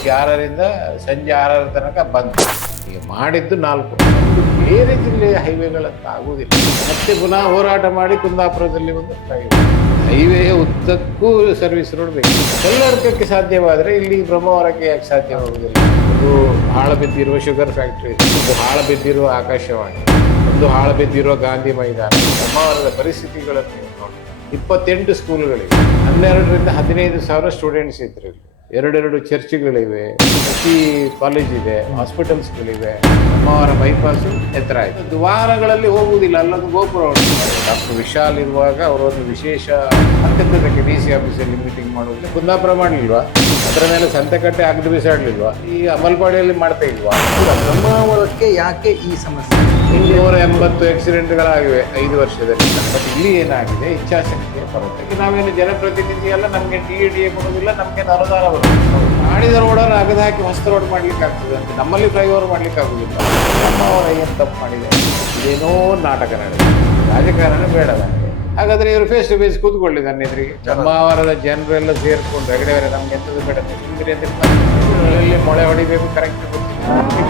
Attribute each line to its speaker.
Speaker 1: ಬೆಳಿಗ್ಗೆ ಆರರಿಂದ ಸಂಜೆ ಆರರ ತನಕ ಬಂತು. ಈಗ ಮಾಡಿದ್ದು ನಾಲ್ಕು. ಬೇರೆ ಜಿಲ್ಲೆಯ ಹೈವೇಗಳಂತ ಆಗುವುದಿಲ್ಲ. ಮತ್ತೆ ಪುನಃ ಹೋರಾಟ ಮಾಡಿ ಕುಂದಾಪುರದಲ್ಲಿ ಒಂದು ಹೈವೇ. ಉದ್ದಕ್ಕೂ ಸರ್ವಿಸ್ ರೋಡ್ ಬೇಕು ಕಲ್ಲಡ್ಕಕ್ಕೆ ಸಾಧ್ಯವಾದರೆ ಇಲ್ಲಿ ಬ್ರಹ್ಮಾವರಕ್ಕೆ ಯಾಕೆ ಸಾಧ್ಯವಾಗುವುದಿಲ್ಲ. ಒಂದು ಹಾಳು ಬಿದ್ದಿರುವ ಶುಗರ್ ಫ್ಯಾಕ್ಟ್ರಿ ಒಂದು ಹಾಳು ಬಿದ್ದಿರುವ ಆಕಾಶವಾಣಿ. ಒಂದು ಹಾಳು ಬಿದ್ದಿರುವ ಗಾಂಧಿ ಮೈದಾನ. ಬ್ರಹ್ಮಾವರದ ಪರಿಸ್ಥಿತಿಗಳನ್ನು ನೋಡಿ ಇಪ್ಪತ್ತೆಂಟು ಸ್ಕೂಲ್ಗಳಿವೆ ಹನ್ನೆರಡರಿಂದ ಹದಿನೈದು ಸಾವಿರ ಸ್ಟೂಡೆಂಟ್ಸ್ ಇದ್ದರು ಇಲ್ಲಿ ಎರಡೆರಡು ಚರ್ಚ್ಗಳಿವೆ ಪ್ರತಿ ಕಾಲೇಜ್ ಇದೆ ಹಾಸ್ಪಿಟಲ್ಸ್ಗಳಿವೆ ಅಮ್ಮವರ ಬೈಪಾಸು ಎತ್ತರ ಆಯಿತು. ದ್ವಾರಗಳಲ್ಲಿ ಹೋಗುವುದಿಲ್ಲ ಅಲ್ಲೊಂದು ಗೋಪುರ ಡಾಕ್ಟರ್ ವಿಶಾಲ್ ಇರುವಾಗ ಅವರೊಂದು ವಿಶೇಷ ಅತ್ಯಂತಕ್ಕೆ ಡಿ ಸಿ ಆಫೀಸಲ್ಲಿ ಮೀಟಿಂಗ್ ಮಾಡುವುದು. ಕುಂದಾಪುರ ಮಾಡಲಿಲ್ವಾ? ಅದರ ಮೇಲೆ ಸಂತೆಕಟ್ಟೆ ಅಗ್ದು ಬಿಸಾಡಲಿಲ್ವಾ? ಈ ಅಮಲ್ಪಾಡಿಯಲ್ಲಿ ಮಾಡ್ತಾ ಇಲ್ವಾ?
Speaker 2: ಬ್ರಹ್ಮಾವರಕ್ಕೆ ಯಾಕೆ ಈ ಸಮಸ್ಯೆ?
Speaker 1: ಇನ್ನೂರ ಎಂಬತ್ತು ಆಕ್ಸಿಡೆಂಟ್ಗಳಾಗಿವೆ ಐದು ವರ್ಷದಲ್ಲಿ. ಬಟ್ ಇಲ್ಲಿ ಏನಾಗಿದೆ? ಇಚ್ಛಾಶಕ್ತಿಯ ಈಗ ನಾವೇನು ಜನಪ್ರತಿನಿಧಿ ಅಲ್ಲ, ನಮಗೆ ಟಿ ಎ ಡಿ ಕೊಡೋದಿಲ್ಲ, ನಮಗೆ ಅನುದಾನ ಬರುತ್ತೆ. ಮಾಡಿದ ರೋಡನ್ನು ಅಗದ ಹಾಕಿ ಹೊಸ ರೋಡ್ ಮಾಡ್ಲಿಕ್ಕೆ ಆಗ್ತದೆ ಅಂತ. ನಮ್ಮಲ್ಲಿ ಫ್ಲೈಓವರ್ ಮಾಡ್ಲಿಕ್ಕೆ ಆಗುದಿಲ್ಲ. ನಮ್ಮವರ ಏನು ತಪ್ಪು ಮಾಡಿದೆ? ಏನೋ ನಾಟಕ ನಡೆದಿದೆ. ರಾಜಕಾರಣ ಬೇಡ ನನಗೆ ಹಾಗಾದ್ರೆ ಇವರು ಫೇಸ್ ಟು ಫೇಸ್ ಕೂತ್ಕೊಳ್ಳಿ ನನ್ನ ಎದುರಿಗೆ ಬ್ರಹ್ಮಾವರದ ಜನರೆಲ್ಲ ಸೇರಿಕೊಂಡು ಬೇರೆ ನಮ್ಗೆ ಎಂಥದ್ದು ಬೇಡ. ಮೊಳೆ ಹೊಡಿಬೇಕು ಕರೆಕ್ಟ್ ಗೊತ್ತಿಲ್ಲ.